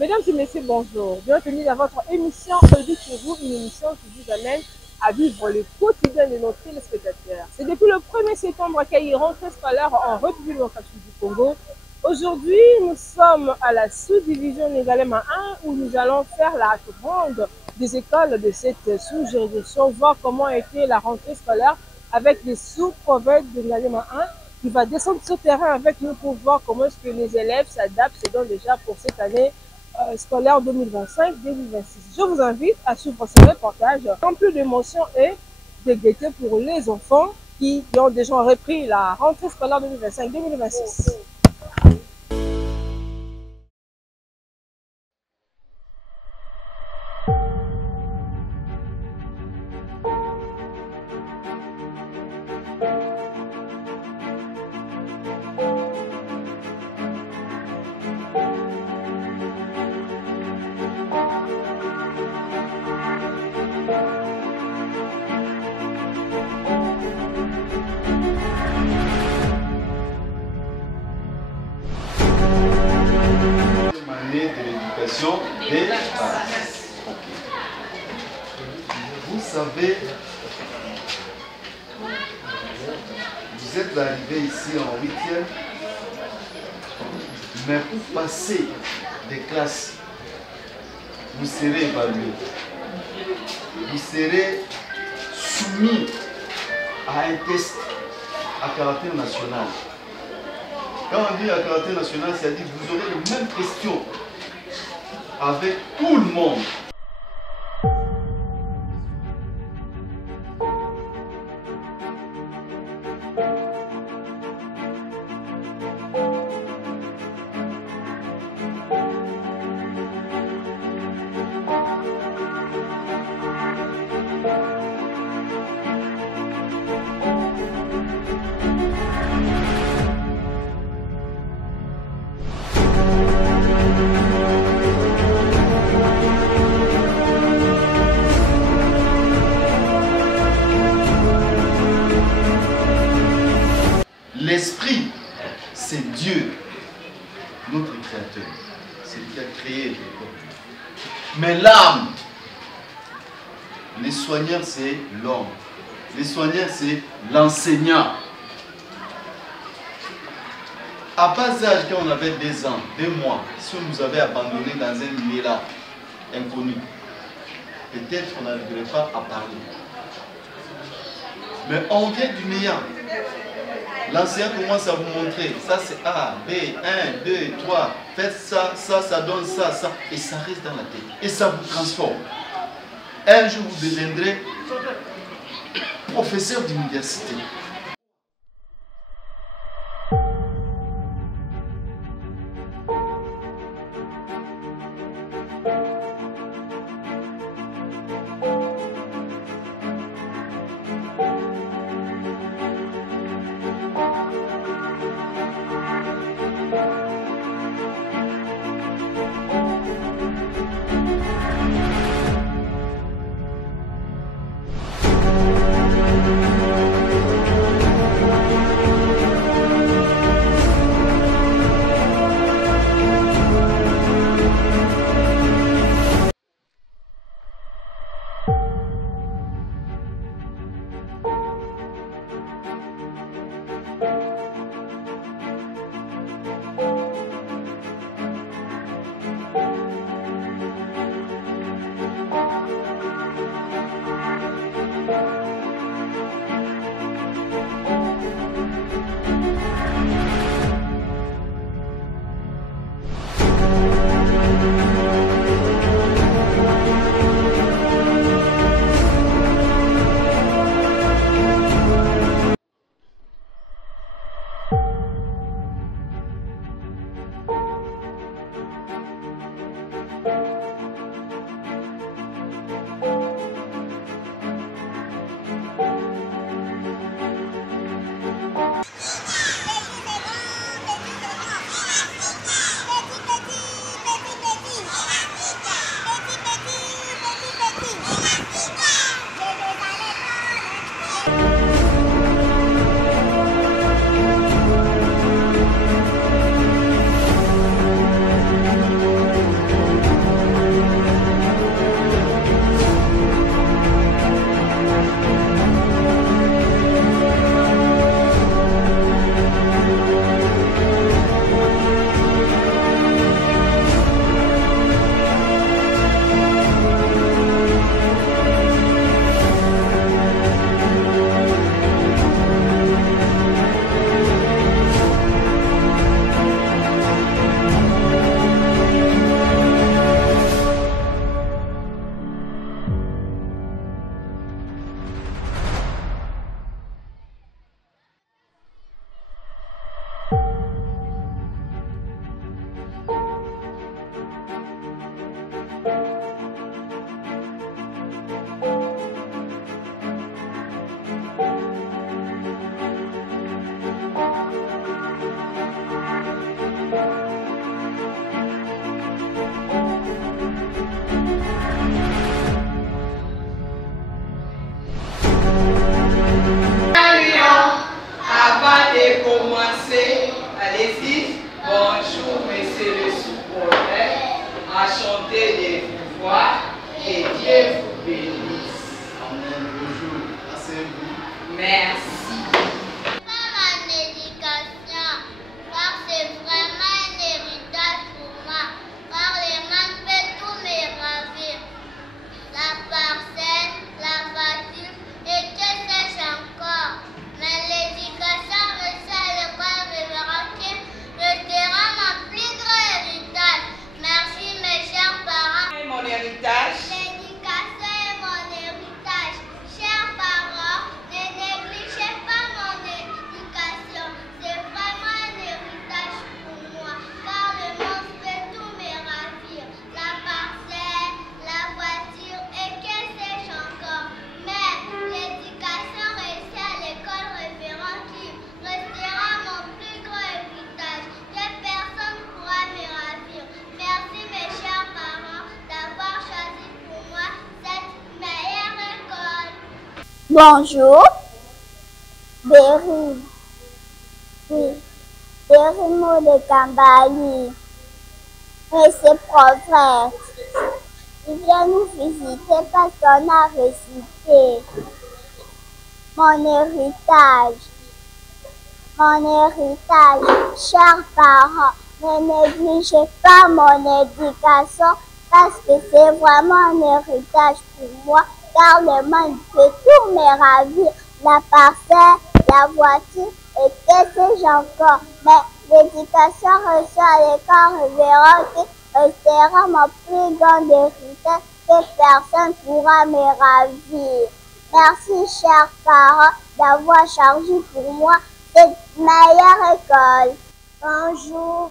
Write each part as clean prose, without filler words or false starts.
Mesdames et messieurs, bonjour. Bienvenue dans votre émission Audit chez vous, une émission qui vous amène à vivre le quotidien de nos téléspectateurs. C'est depuis le 1er septembre qu'il y a eu rentrée scolaire en République démocratique du Congo. Aujourd'hui, nous sommes à la sous-division Négalema 1 où nous allons faire la ronde des écoles de cette sous-juridiction, voir comment a été la rentrée scolaire avec les sous-provinces de Négalema 1 qui va descendre sur le terrain avec nous pour voir comment est-ce que les élèves s'adaptent, c'est donc déjà pour cette année scolaire 2025-2026. Je vous invite à suivre ce reportage rempli d'émotion et de gaieté pour les enfants qui ont déjà repris la rentrée scolaire 2025-2026. De l'éducation des parents. Vous savez, vous êtes arrivé ici en 8e, mais pour passer des classes, vous serez évalué. Vous serez soumis à un test à caractère national. Quand on dit à caractère national, c'est-à-dire que vous aurez les mêmes questions avec tout le monde. L'esprit, c'est Dieu, notre créateur. C'est lui qui a créé l'école. Mais l'âme, les soignants, c'est l'homme. Les soignants, c'est l'enseignant. À bas âge, quand on avait 2 ans, 2 mois, si on nous avait abandonnés dans un milieu là, inconnu, peut-être on n'arriverait pas à parler. Mais on vient du néant. L'enseignant commence à vous montrer, ça c'est A, B, 1, 2, 3, faites ça, ça donne ça, ça, et ça reste dans la tête, et ça vous transforme. Un jour vous deviendrez professeur d'université. Bonjour. Des rimes. Oui. Des rimes de Kambali. Et ses prophètes. Ils viennent nous visiter parce qu'on a récité. Mon héritage. Mon héritage. Chers parents, ne négligez pas mon éducation parce que c'est vraiment un héritage pour moi, car le monde peut tout me ravir, la parcelle, la voiture et que sais-je encore. Mais l'éducation reçue à l'école révérend qui restera mon plus grand héritage que personne pourra me ravir. Merci, chers parents, d'avoir chargé pour moi cette meilleure école. Bonjour,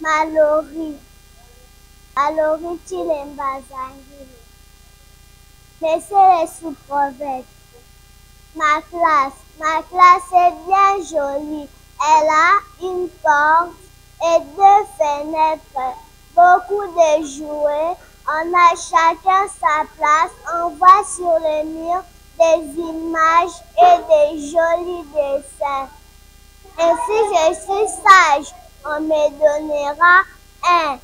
Mallory. Mallory Chilembazangi. Laissez les sous-prophètes. Ma classe est bien jolie. Elle a une porte et deux fenêtres, beaucoup de jouets. On a chacun sa place. On voit sur le mur des images et des jolis dessins. Et si je suis sage, on me donnera un.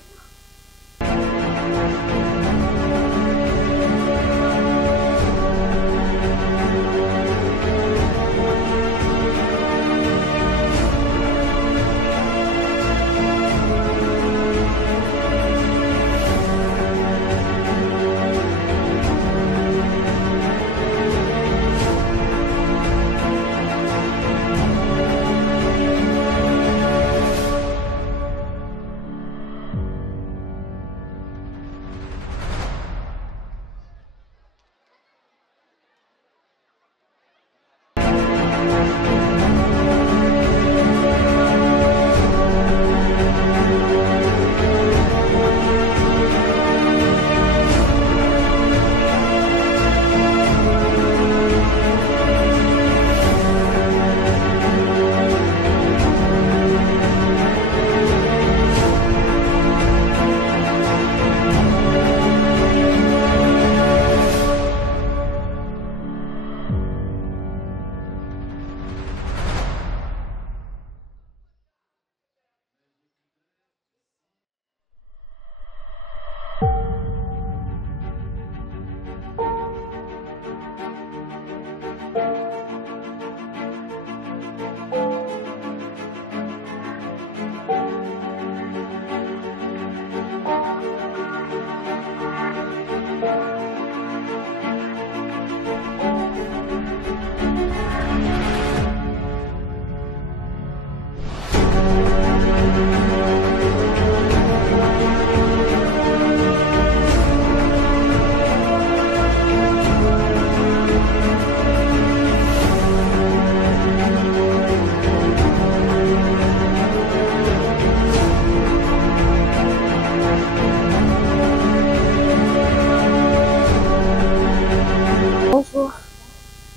Bonjour,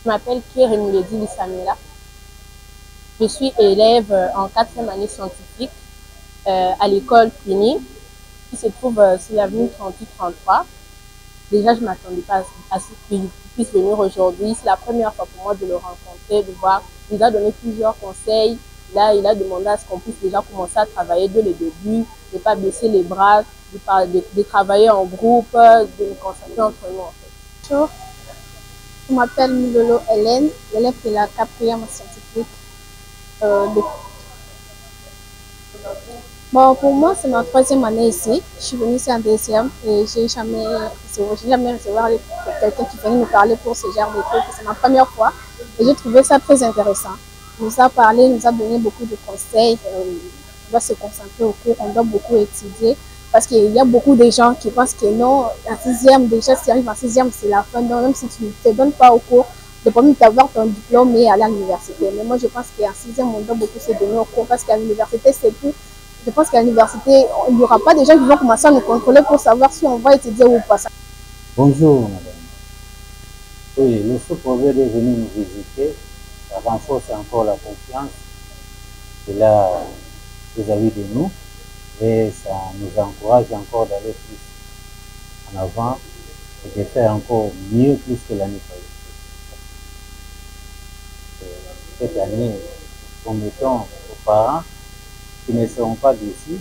je m'appelle Kiremiledi Lissamela. Je suis élève en 4e année scientifique à l'école Puni, qui se trouve sur l'avenue 38-33. Déjà, je ne m'attendais pas à ce qu'il puisse venir aujourd'hui. C'est la première fois pour moi de le rencontrer, de voir. Il nous a donné plusieurs conseils. Là, il a demandé à ce qu'on puisse déjà commencer à travailler dès le début, de ne pas baisser les bras, de travailler en groupe, de nous concentrer entre nous en fait. Bonjour, je m'appelle Milolo Hélène, élève de la 4e scientifique. Bon, pour moi, c'est ma 3e année ici. Je suis venue ici en 2e et je n'ai jamais recevoir quelqu'un qui venait me parler pour ce genre de trucs. C'est ma première fois et j'ai trouvé ça très intéressant. Il nous a parlé, il nous a donné beaucoup de conseils. On doit se concentrer au cours, on doit beaucoup étudier. Parce qu'il y a beaucoup de gens qui pensent que non, en 6e, déjà, si tu arrives en 6e, c'est la fin. Donc, même si tu ne te donnes pas au cours, tu peux même avoir ton diplôme et aller à l'université. Mais moi, je pense qu'en 6e, on doit beaucoup se donner au cours parce qu'à l'université, c'est tout. Je pense qu'à l'université, il n'y aura pas de gens qui vont commencer à nous contrôler pour savoir si on va étudier ou pas. Bonjour, madame. Oui, le sous-prophète est venu nous visiter. Ça renforce encore la confiance qu'il a vis-à-vis de nous. Et ça nous encourage encore d'aller plus en avant et de faire encore mieux plus que l'année passée. cette année, promettons aux parents qui ne seront pas déçus,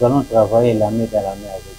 nous allons travailler la main dans la main avec eux.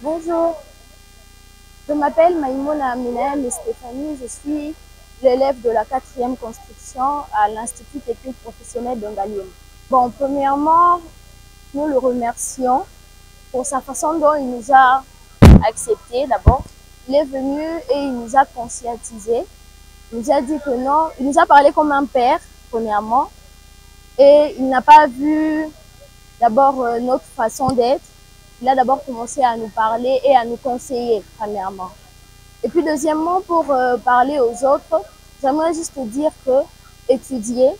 Bonjour, je m'appelle Maïmouna Aminem Stéphanie, je suis l'élève de la 4e construction à l'Institut technique professionnel d'Angaliem. Bon, premièrement, nous le remercions pour sa façon dont il nous a acceptés d'abord. Il est venu et il nous a conscientisés. Il nous a dit que non, il nous a parlé comme un père, premièrement, et il n'a pas vu d'abord notre façon d'être. Il a d'abord commencé à nous parler et à nous conseiller, premièrement. Et puis deuxièmement, pour parler aux autres, j'aimerais juste dire que étudier,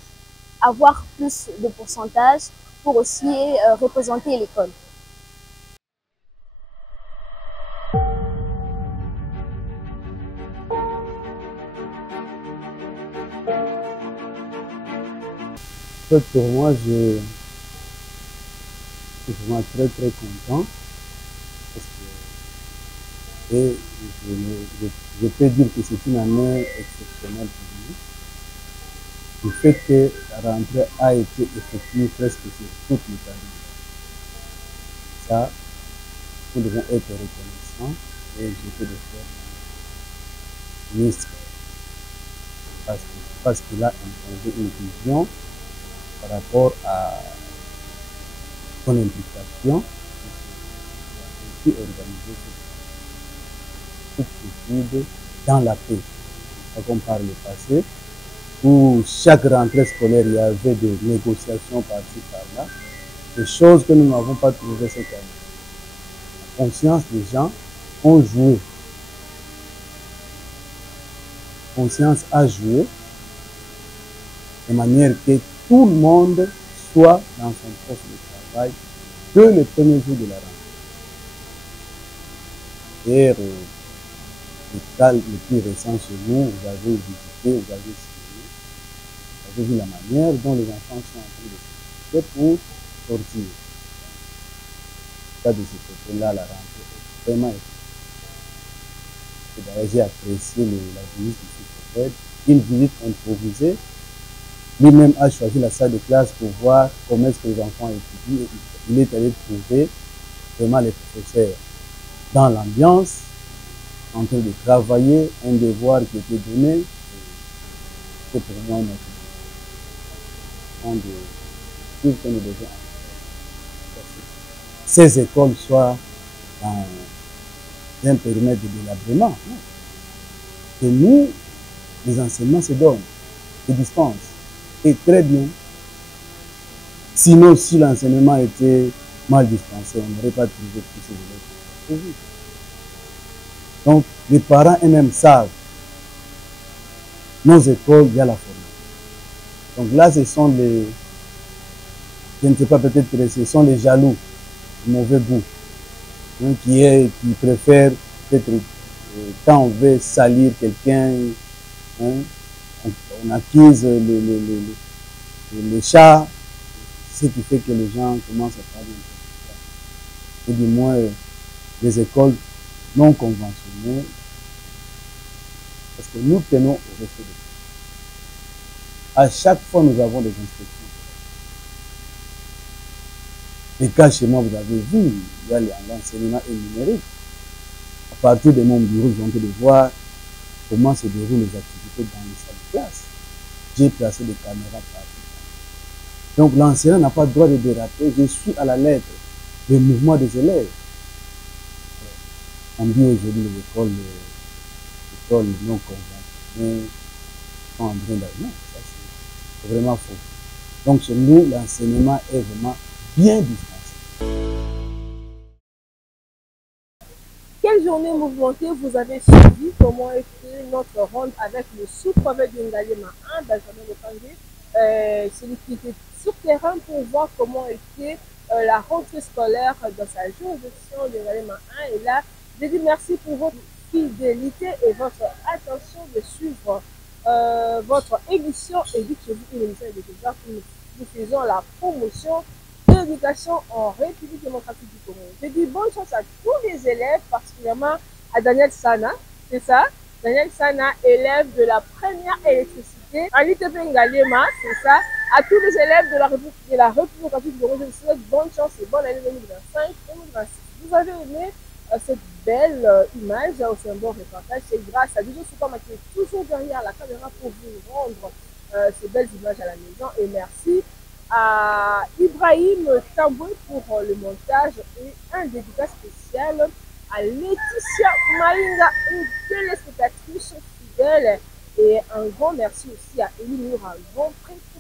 avoir plus de pourcentage pour aussi représenter l'école. Pour moi, je suis vraiment très content parce que et je peux dire que c'est une année exceptionnelle pour nous. Le fait que la rentrée a été effectuée presque sur toute l'Italie. Ça, nous devons être reconnaissants et je peux le faire ministre parce qu'il a imposé une vision par rapport à son implication et organiser cette étude dans la paix. Comme par le passé, où chaque rentrée scolaire, il y avait des négociations par-ci, par-là, des choses que nous n'avons pas trouvées cette année. La conscience des gens ont joué. La conscience a joué de manière que tout le monde soit dans son poste de travail dès le premier jour de la rentrée. Et le cas le plus récent chez nous, vous avez visité, vous avez suivi, vous avez vu la manière dont les enfants sont en train de se préparer pour sortir. Cas de ce côté-là, la rentrée est vraiment efficace. D'ailleurs, j'ai apprécié la visite du sous-préfet, une visite improvisée. Lui-même a choisi la salle de classe pour voir comment est-ce que les enfants étudient. Il est allé trouver vraiment les professeurs dans l'ambiance, en train de travailler, un devoir qui était donné. C'est pour moi notre de que nous devons ces écoles soient dans un périmètre de délabrement. Et nous, les enseignements se donnent, se dispensent. Et très bien. Sinon, si l'enseignement était mal dispensé, on n'aurait pas trouvé tous ces élèves. Donc, les parents eux-mêmes savent. Nos écoles, il y a la formation. Donc là, ce sont je ne sais pas, peut-être que ce sont les jaloux, de mauvais goût, hein, qui préfèrent peut-être, quand on veut salir quelqu'un, hein, on accuse le chat, ce qui fait que les gens commencent à parler un peu. Et du moins, les écoles non conventionnées, parce que nous tenons au respect de ça. À chaque fois, nous avons des inspections. Les cas chez moi, vous avez vu, il y a l'enseignement numérique. À partir de mon bureau, j'ai envie de voir comment se déroulent les activités dans les salles de classe. J'ai placé des caméras partout. Donc l'enseignant n'a pas le droit de déraper. Je suis à la lettre des mouvements des élèves. On dit aujourd'hui les écoles non conventionnées sont en train d'aller. Non, ça c'est vraiment faux. Donc chez nous, l'enseignement est vraiment bien dispensé. Quelle journée mouvementée vous avez suivi? Comment était notre ronde avec le sous-préfet de Ngalema 1, Benjamin Lokangé, celui qui était sur terrain pour voir comment était la rentrée scolaire dans sa juridiction de Ngalema 1. Et là, je dis merci pour votre fidélité et votre attention de suivre votre émission Éduquez-vous, une émission de nous faisons la promotion de l'éducation en République démocratique du Congo. Je dis bonne chance à tous les élèves, particulièrement à Daniel Sana, c'est ça? Daniel Sana, élève de la première électricité à l'ITP Ngalema, c'est ça? À tous les élèves de la République démocratique du Congo, je vous souhaite bonne chance et bonne année 2025-2026. Vous avez aimé cette belle image, c'est un bon reportage, c'est grâce à Didier Soupama qui est toujours derrière la caméra pour vous rendre ces belles images à la maison. Et merci à Ibrahim Tamboué pour le montage et un dédicace spécial à Laetitia Malinga, une téléspectatrice fidèle, et un grand merci aussi à Élie Noura, bon préfet